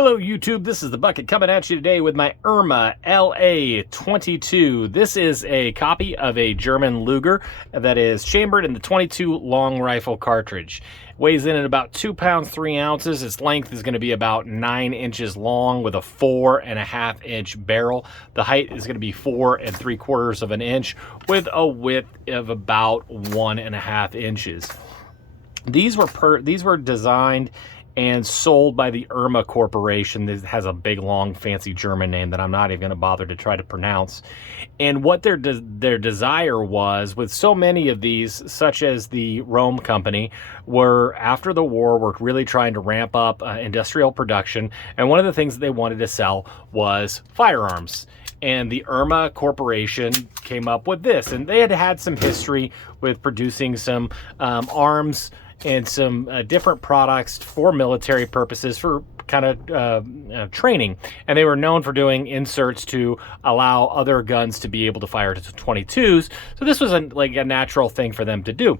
Hello YouTube, this is the Bucket coming at you today with my Erma LA-22. This is a copy of a German Luger that is chambered in the 22 long rifle cartridge. Weighs in at about 2 pounds 3 ounces. Its length is going to be about 9 inches long with a 4.5 inch barrel. The height is going to be 4 3/4 of an inch with a width of about 1.5 inches. These were designed and sold by the Erma Corporation. This has a big, long, fancy German name that I'm not even going to bother to try to pronounce. And what their desire was, with so many of these, such as the Rome Company, were after the war, were really trying to ramp up industrial production. And one of the things that they wanted to sell was firearms. And the Erma Corporation came up with this. And they had had some history with producing some arms and some different products for military purposes, for kind of training. And they were known for doing inserts to allow other guns to be able to fire to 22s. So this was like a natural thing for them to do.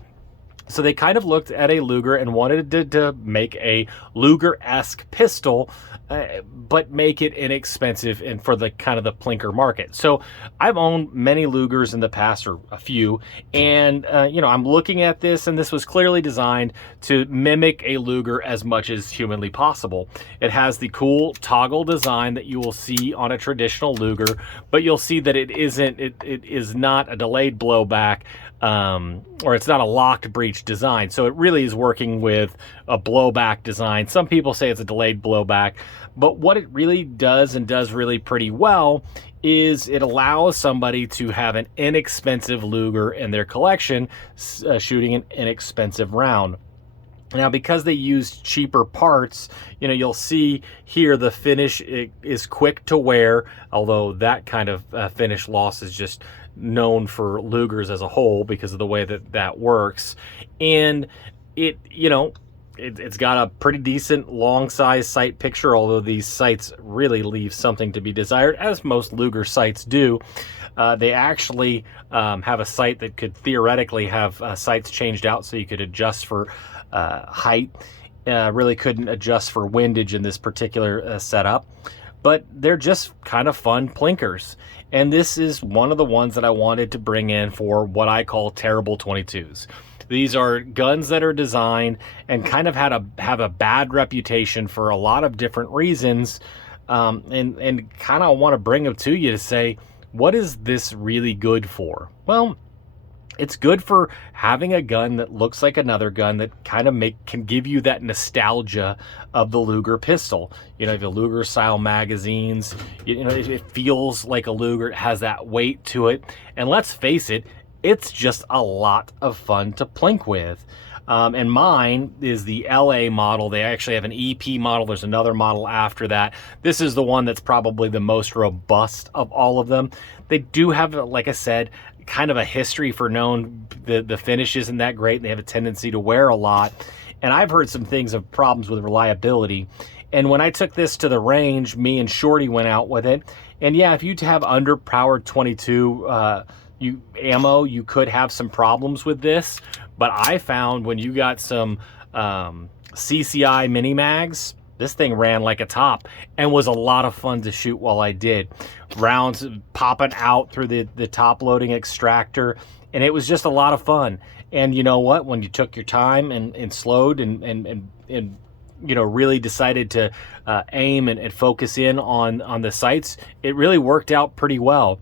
So they kind of looked at a Luger and wanted to make a Luger-esque pistol, but make it inexpensive and for the kind of the plinker market. So I've owned many Lugers in the past, or a few, and I'm looking at this, and this was clearly designed to mimic a Luger as much as humanly possible. It has the cool toggle design that you will see on a traditional Luger, but you'll see that it is not a delayed blowback, or it's not a locked breech design. So it really is working with a blowback design. Some people say it's a delayed blowback, but what it really does, and does really pretty well, is it allows somebody to have an inexpensive Luger in their collection, shooting an inexpensive round. Now, because they used cheaper parts, you'll see here the finish is quick to wear, although that kind of finish loss is just known for Lugers as a whole because of the way that works. And it's got a pretty decent long size sight picture, although these sights really leave something to be desired, as most Luger sights do. They actually have a sight that could theoretically have sights changed out so you could adjust for height. Really couldn't adjust for windage in this particular setup, but they're just kind of fun plinkers. And this is one of the ones that I wanted to bring in for what I call terrible 22s. These are guns that are designed and kind of have a bad reputation for a lot of different reasons, and kind of want to bring them to you to say, what is this really good for? Well, it's good for having a gun that looks like another gun, that kind of can give you that nostalgia of the Luger pistol. The Luger style magazines, it feels like a Luger. It has that weight to it. And let's face it, it's just a lot of fun to plink with. And mine is the LA model. They actually have an EP model. There's another model after that. This is the one that's probably the most robust of all of them. They do have, like I said, kind of a history for known the finish isn't that great, and they have a tendency to wear a lot. And I've heard some things of problems with reliability. And when I took this to the range, me and Shorty went out with it. And yeah, if you have underpowered 22 ammo, you could have some problems with this. But I found when you got some CCI mini mags, this thing ran like a top and was a lot of fun to shoot while I did. Rounds popping out through the top loading extractor, and it was just a lot of fun. And you know what? When you took your time and slowed and really decided to aim and focus in on the sights, it really worked out pretty well.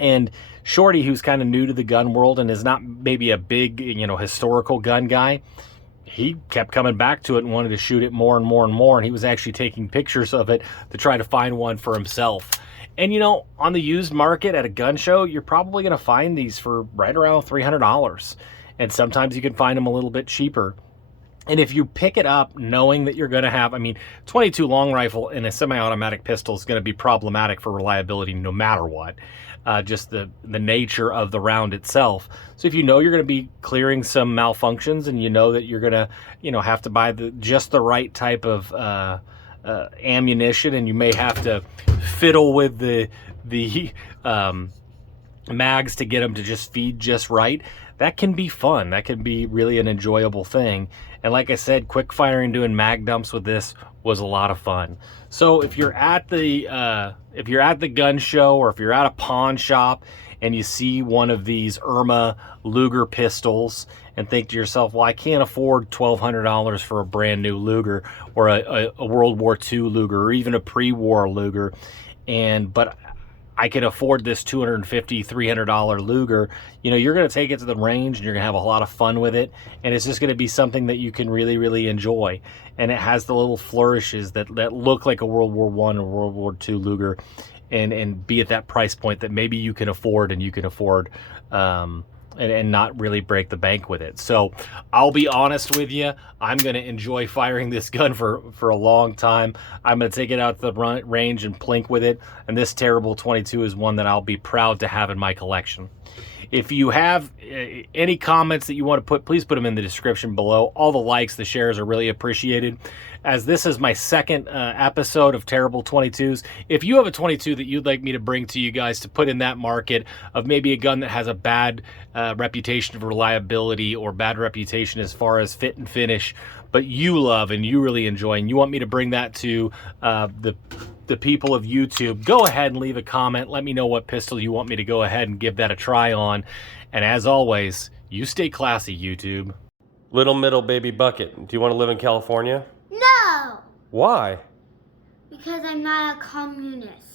And Shorty, who's kind of new to the gun world and is not maybe a big historical gun guy, he kept coming back to it and wanted to shoot it more and more and more. And he was actually taking pictures of it to try to find one for himself. And on the used market at a gun show, you're probably going to find these for right around $300. And sometimes you can find them a little bit cheaper. And if you pick it up knowing that you're going to have, 22 long rifle in a semi-automatic pistol is going to be problematic for reliability no matter what. Just the nature of the round itself. So if you know you're going to be clearing some malfunctions, and you know that you're going to, have to buy just the right type of ammunition, and you may have to fiddle with the mags to get them to just feed just right, that can be fun. That can be really an enjoyable thing. And like I said, quick firing doing mag dumps with this was a lot of fun. So if you're at the gun show, or if you're at a pawn shop and you see one of these Erma Luger pistols and think to yourself, well, I can't afford $1,200 for a brand new Luger, or a World War II Luger, or even a pre-war Luger, but I can afford this $250, $300 Luger, you know, you're going to take it to the range and you're going to have a lot of fun with it. And it's just going to be something that you can really, really enjoy. And it has the little flourishes that look like a World War I or World War II Luger, and be at that price point that maybe you can afford, and you can afford, and not really break the bank with it. So I'll be honest with you, I'm going to enjoy firing this gun for a long time. I'm going to take it out to the range and plink with it, and this terrible 22 is one that I'll be proud to have in my collection. If you have any comments that you want to put, please put them in the description below. All the likes, the shares are really appreciated. As this is my second episode of Terrible 22s, if you have a 22 that you'd like me to bring to you guys to put in that market of maybe a gun that has a bad reputation of reliability, or bad reputation as far as fit and finish, but you love and you really enjoy, and you want me to bring that to the people of YouTube, go ahead and leave a comment. Let me know what pistol you want me to go ahead and give that a try on. And as always, you stay classy, YouTube. Little middle baby bucket, do you want to live in California? No! Why? Because I'm not a communist.